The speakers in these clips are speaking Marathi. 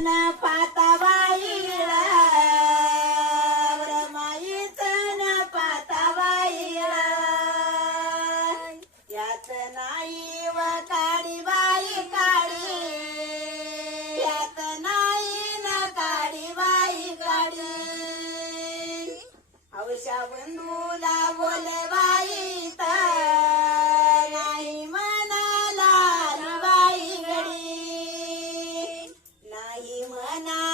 न पाता बाईला माईचं न पाता बाईला यात नाही व काळी बाई काळी. यात नाही ना काळी बाई काळी. हौशा बंधूला बोले नाही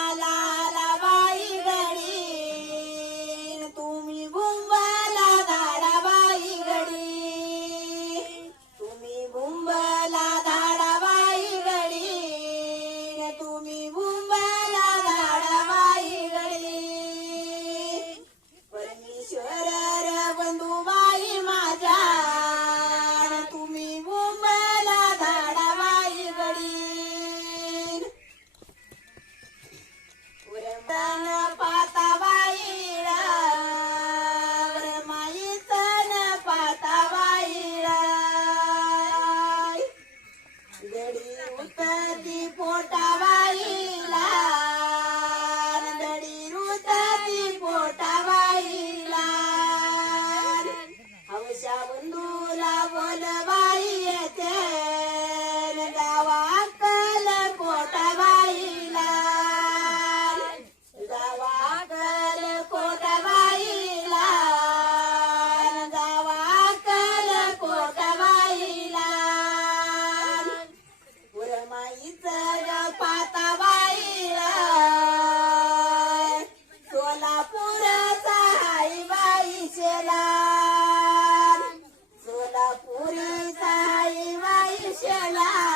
谢谢。